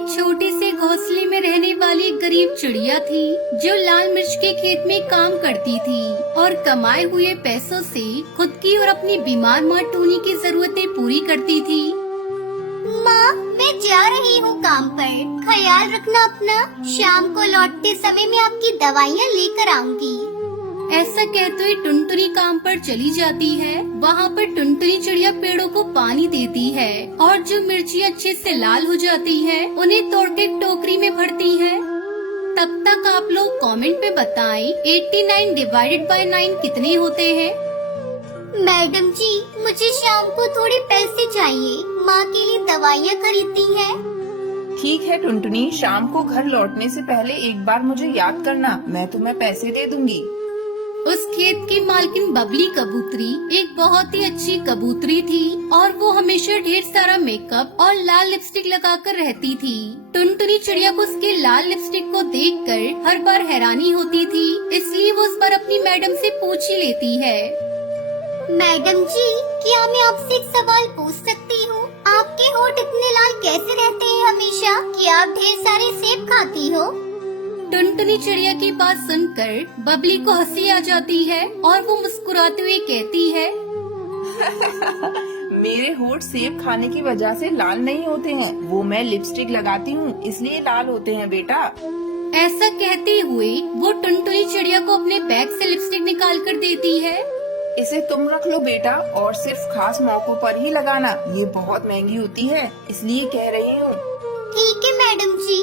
एक छोटे से घोंसले में रहने वाली एक गरीब चिड़िया थी जो लाल मिर्च के खेत में काम करती थी और कमाए हुए पैसों से खुद की और अपनी बीमार माँ टूनी की जरूरतें पूरी करती थी। माँ, मैं जा रही हूँ काम पर। ख्याल रखना अपना। शाम को लौटते समय मैं आपकी दवाइयाँ लेकर आऊंगी। ऐसा कहते हुए टुनटुनी काम पर चली जाती है। वहाँ पर टुनटुनी चिड़िया पेड़ों को पानी देती है और जो मिर्ची अच्छे से लाल हो जाती है उन्हें तोड़ के टोकरी में भरती है। तब तक आप लोग कमेंट में बताएं 89 डिवाइडेड बाय 9 कितने होते हैं। मैडम जी, मुझे शाम को थोड़े पैसे चाहिए। माँ के लिए दवाइयाँ खरीदनी है। ठीक है टुनटुनी, शाम को घर लौटने से पहले एक बार मुझे याद करना, मैं तुम्हें पैसे दे दूंगी। उस खेत की मालकिन बबली कबूतरी एक बहुत ही अच्छी कबूतरी थी और वो हमेशा ढेर सारा मेकअप और लाल लिपस्टिक लगाकर रहती थी। टुनटुनी चिड़िया को उसके लाल लिपस्टिक को देखकर हर बार हैरानी होती थी, इसलिए वो उस बार अपनी मैडम से पूछ ही लेती है। मैडम जी, क्या मैं आपसे एक सवाल पूछ सकती हूँ? आपके होठ इतने लाल कैसे रहते हैं हमेशा? क्या आप ढेर सारे सेब खाती हो? टुनटुनी चिड़िया की बात सुनकर बबली को हंसी आ जाती है और वो मुस्कुराते हुए कहती है मेरे होठ सेब खाने की वजह से लाल नहीं होते हैं, वो मैं लिपस्टिक लगाती हूँ इसलिए लाल होते हैं बेटा। ऐसा कहते हुए वो टुनटुनी चिड़िया को अपने बैग से लिपस्टिक निकाल कर देती है। इसे तुम रख लो बेटा और सिर्फ खास मौकों पर ही लगाना, ये बहुत महंगी होती है इसलिए कह रही हूँ। ठीक है मैडम जी।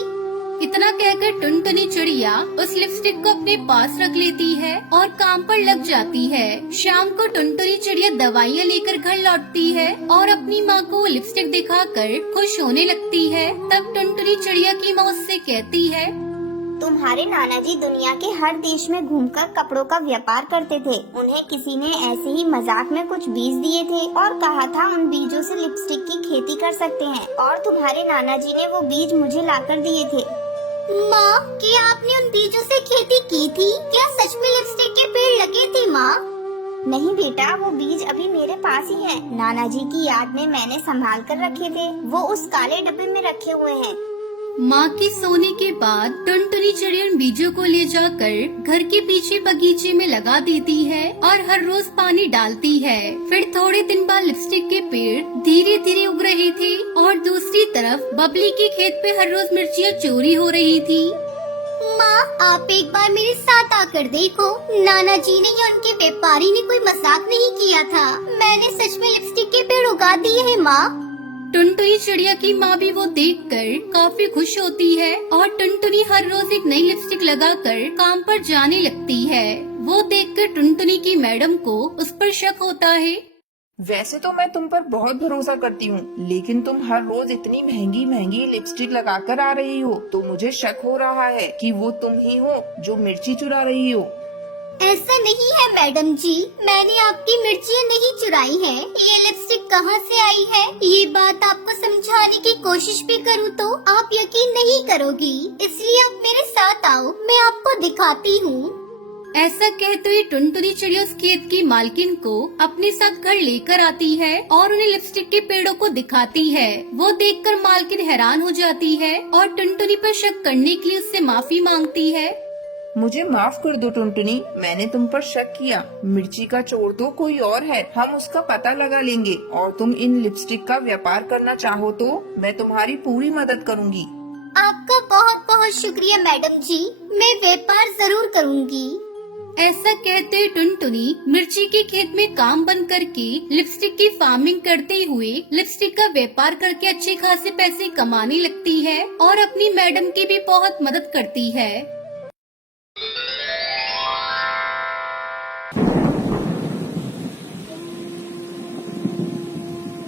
इतना कहकर टुनटुनी चिड़िया उस लिपस्टिक को अपने पास रख लेती है और काम पर लग जाती है। शाम को टुनटुनी चिड़िया दवाइयाँ लेकर घर लौटती है और अपनी माँ को लिपस्टिक दिखाकर खुश होने लगती है। तब टुनटुनी चिड़िया की माँ उससे कहती है, तुम्हारे नाना जी दुनिया के हर देश में घूमकर कपड़ों का व्यापार करते थे। उन्हें किसी ने ऐसे ही मजाक में कुछ बीज दिए थे और कहा था उन बीजों से लिपस्टिक की खेती कर सकते हैं, और तुम्हारे नाना जी ने वो बीज मुझे लाकर दिए थे। माँ, क्या आपने उन बीजों से खेती की थी? क्या सच में लिपस्टिक के पेड़ लगे थे माँ? नहीं बेटा, वो बीज अभी मेरे पास ही हैं। नाना जी की याद में मैंने संभाल कर रखे थे। वो उस काले डब्बे में रखे हुए हैं। माँ के सोने के बाद टुनटुनी चिड़िया उन बीजों को ले जाकर घर के पीछे बगीचे में लगा देती है और हर रोज पानी डालती है। फिर थोड़े दिन बाद लिपस्टिक के पेड़ धीरे धीरे उग रहे थे और दूसरी तरफ बबली के खेत पे हर रोज मिर्चियाँ चोरी हो रही थी। माँ, आप एक बार मेरे साथ आकर देखो। नाना जी ने या उनके व्यापारी ने कोई मजाक नहीं किया था। मैंने सच में लिपस्टिक के पेड़ उगा दिए हैं माँ। टुनटुनी चिड़िया की माँ भी वो देखकर काफी खुश होती है और टुनटुनी हर रोज एक नई लिपस्टिक लगाकर काम पर जाने लगती है। वो देखकर टुनटुनी की मैडम को उस पर शक होता है। वैसे तो मैं तुम पर बहुत भरोसा करती हूँ, लेकिन तुम हर रोज इतनी महंगी महंगी लिपस्टिक लगाकर आ रही हो, तो मुझे शक हो रहा है कि वो तुम ही हो जो मिर्ची चुरा रही हो। ऐसा नहीं है मैडम जी, मैंने आपकी मिर्चियाँ नहीं चुराई है। ये लिपस्टिक कहाँ से आई है, ये बात आपको समझाने की कोशिश भी करूँ तो आप यकीन नहीं करोगी। इसलिए आप मेरे साथ आओ, मैं आपको दिखाती हूँ। ऐसा कहते हुए टुनटुनी चिड़िया उस खेत की मालकिन को अपने साथ घर लेकर आती है और उन्हें लिपस्टिक के पेड़ों को दिखाती है। वो देखकर मालकिन हैरान हो जाती है और टुनटुनी पर शक करने के लिए उससे माफी मांगती है। मुझे माफ कर दो टुनटुनी, मैंने तुम पर शक किया। मिर्ची का चोर तो कोई और है, हम उसका पता लगा लेंगे। और तुम इन लिपस्टिक का व्यापार करना चाहो तो मैं तुम्हारी पूरी मदद करूँगी। आपका बहुत बहुत शुक्रिया मैडम जी, मैं व्यापार जरूर करूँगी। ऐसा कहते हुए टुनटुनी मिर्ची के खेत में काम बंद करके लिपस्टिक की फार्मिंग करते हुए लिपस्टिक का व्यापार करके अच्छे खासे पैसे कमाने लगती है और अपनी मैडम की भी बहुत मदद करती है।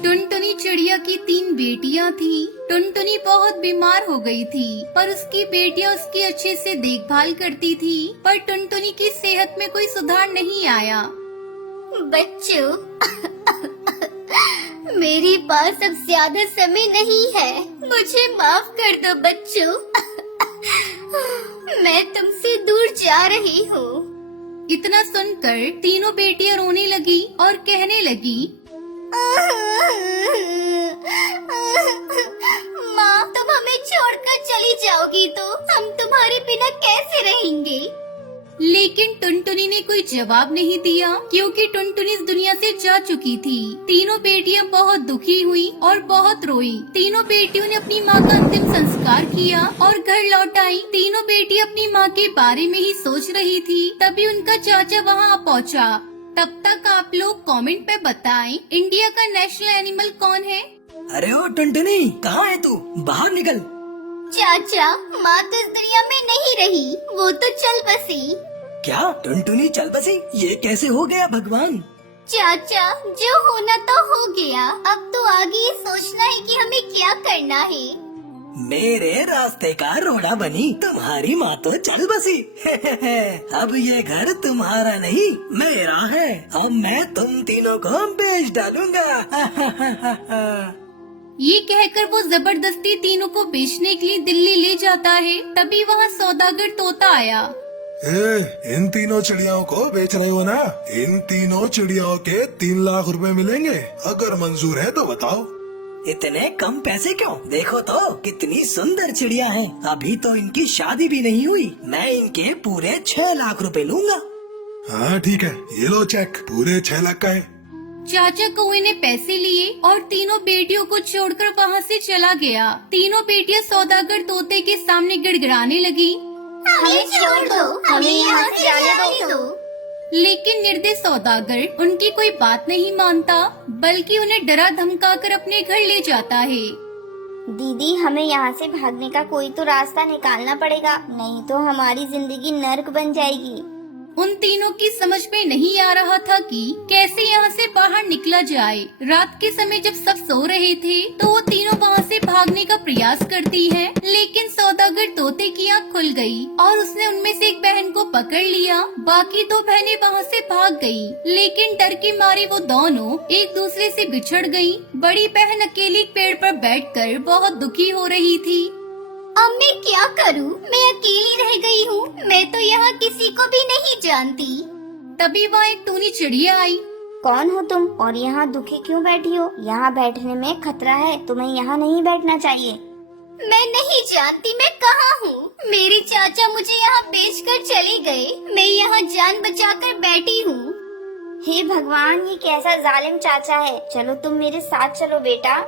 टुनटुनी चिड़िया की 3 बेटियां थी। टुनटुनी बहुत बीमार हो गई थी, पर उसकी बेटियां उसकी अच्छे से देखभाल करती थी, पर टुनटुनी की सेहत में कोई सुधार नहीं आया। बच्चों, मेरे पास अब ज्यादा समय नहीं है, मुझे माफ कर दो बच्चों। मैं तुमसे दूर जा रही हूँ। इतना सुनकर तीनों बेटियां रोने लगी और कहने लगी, माँ, तुम हमें छोड़कर चली जाओगी तो हम तुम्हारे बिना कैसे रहेंगे? लेकिन टुनटुनी ने कोई जवाब नहीं दिया, क्योंकि टुनटुनी इस दुनिया से जा चुकी थी। तीनों बेटियां बहुत दुखी हुई और बहुत रोई। तीनों बेटियों ने अपनी माँ का अंतिम संस्कार किया और घर लौट आई। तीनों बेटी अपनी माँ के बारे में ही सोच रही थी, तभी उनका चाचा वहाँ पहुँचा। तब तक आप लोग कमेंट पे बताएं, इंडिया का नेशनल एनिमल कौन है? अरे ओ टुनटुनी, कहाँ है तू? बाहर निकल। चाचा, माँ तो इस दुनिया में नहीं रही, वो तो चल बसी। क्या? टुनटुनी चल बसी? ये कैसे हो गया भगवान? चाचा, जो होना तो हो गया, अब तो आगे ये सोचना है कि हमें क्या करना है। मेरे रास्ते का रोड़ा बनी, तुम्हारी माँ तो चल बसी। अब ये घर तुम्हारा नहीं, मेरा है। अब मैं तुम तीनों को बेच डालूंगा। ये कहकर वो जबरदस्ती तीनों को बेचने के लिए दिल्ली ले जाता है। तभी वहाँ सौदागर तोता आया। इन तीनों चिड़ियाओं को बेच रहे हो ना? इन तीनों चिड़ियाओं के 3 लाख रुपए मिलेंगे। अगर मंजूर है तो बताओ। इतने कम पैसे क्यों? देखो तो कितनी सुंदर चिड़िया हैं। अभी तो इनकी शादी भी नहीं हुई। मैं इनके पूरे 6 लाख रुपए लूंगा। हाँ ठीक है, ये लो चेक, पूरे 6 लाख का है। चाचा कौए ने पैसे लिए और तीनों बेटियों को छोड़कर वहाँ से चला गया। तीनों बेटियां सौदागर तोते के सामने गिड़गिड़ाने लगी। हमें छोड़ दो, हमें यहाँ से जाने दो। लेकिन निर्दयी सौदागर उनकी कोई बात नहीं मानता, बल्कि उन्हें डरा धमकाकर अपने घर ले जाता है। दीदी, हमें यहाँ से भागने का कोई तो रास्ता निकालना पड़ेगा, नहीं तो हमारी जिंदगी नर्क बन जाएगी। उन तीनों की समझ में नहीं आ रहा था कि कैसे यहाँ से बाहर निकला जाए। रात के समय जब सब सो रहे थे तो वो तीनों वहाँ से भागने का प्रयास करती है, लेकिन सौदागर तोते की आँख खुल गई और उसने उनमें से एक बहन को पकड़ लिया। बाकी 2 बहनें वहाँ से भाग गई, लेकिन डर के मारे वो दोनों एक दूसरे से बिछड़ गई। बड़ी बहन अकेली पेड़ पर बैठकर बहुत दुखी हो रही थी। अब मैं क्या करूं? मैं अकेली रह गई हूँ। मैं तो यहाँ किसी को भी नहीं जानती। तभी वहाँ एक टूनी चिड़िया आई। कौन हो तुम और यहाँ दुखी क्यों बैठी हो? यहाँ बैठने में खतरा है, तुम्हें यहाँ नहीं बैठना चाहिए। मैं नहीं जानती मैं कहाँ हूँ। मेरे चाचा मुझे यहाँ बेचकर चले गए। मैं यहाँ जान बचाकर बैठी हूँ। हे भगवान, ये कैसा जालिम चाचा है। चलो तुम मेरे साथ चलो बेटा।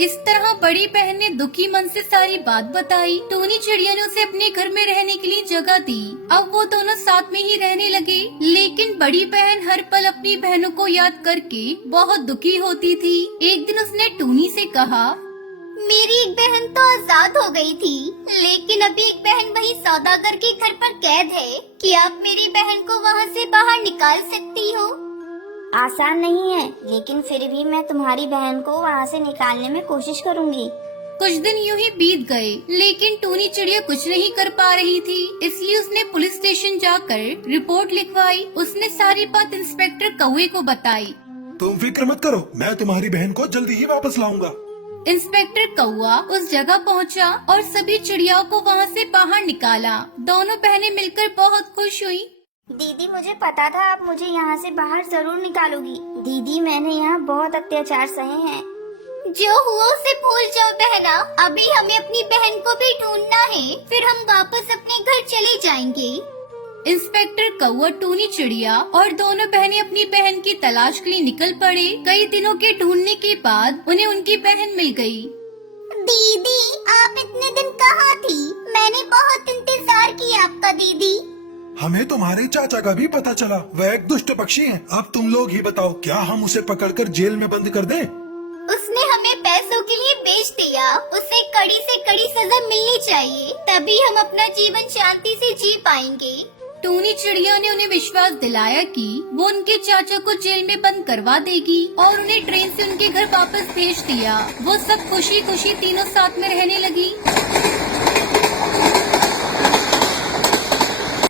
इस तरह बड़ी बहन ने दुखी मन से सारी बात बताई। टूनी चिड़िया ने उसे अपने घर में रहने के लिए जगह दी। अब वो दोनों साथ में ही रहने लगे, लेकिन बड़ी बहन हर पल अपनी बहनों को याद करके बहुत दुखी होती थी। एक दिन उसने टूनी से कहा, मेरी एक बहन तो आजाद हो गई थी, लेकिन अभी एक बहन वही सौदागर के घर पर कैद है। क्या आप मेरी बहन को वहाँ से बाहर निकाल सकती हो? आसान नहीं है, लेकिन फिर भी मैं तुम्हारी बहन को वहाँ से निकालने में कोशिश करूँगी। कुछ दिन यूं ही बीत गए, लेकिन टूनी चिड़िया कुछ नहीं कर पा रही थी। इसलिए उसने पुलिस स्टेशन जाकर रिपोर्ट लिखवाई। उसने सारी बात इंस्पेक्टर कौवे को बताई। तुम फिक्र मत करो, मैं तुम्हारी बहन को जल्दी ही वापस लाऊंगा। इंस्पेक्टर कौवा उस जगह पहुंचा और सभी चिड़ियाओं को वहां से बाहर निकाला। दोनों बहनें मिलकर बहुत खुश हुई। दीदी, मुझे पता था आप मुझे यहाँ से बाहर जरूर निकालोगी। दीदी, मैंने यहाँ बहुत अत्याचार सहे हैं। जो हुआ उसे भूल जाओ बहना। अभी हमें अपनी बहन को भी ढूंढना है, फिर हम वापस अपने घर चले जाएंगे। इंस्पेक्टर कौवा, टूनी चिड़िया और दोनों बहनें अपनी बहन की तलाश के लिए निकल पड़े। कई दिनों के ढूंढने के बाद उन्हें उनकी बहन मिल गई। दीदी, आप इतने दिन कहाँ थी? मैंने बहुत इंतजार किया आपका दीदी। हमें तुम्हारे चाचा का भी पता चला, वह एक दुष्ट पक्षी है। अब तुम लोग ही बताओ, क्या हम उसे पकड़कर जेल में बंद कर दें? उसने हमें पैसों के लिए बेच दिया। उसे कड़ी से कड़ी सजा मिलनी चाहिए, तभी हम अपना जीवन शांति से जी पाएंगे। टूनी चिड़िया ने उन्हें विश्वास दिलाया कि वो उनके चाचा को जेल में बंद करवा देगी और उन्हें ट्रेन से उनके घर वापस भेज दिया। वो सब खुशी खुशी तीनों साथ में रहने लगी।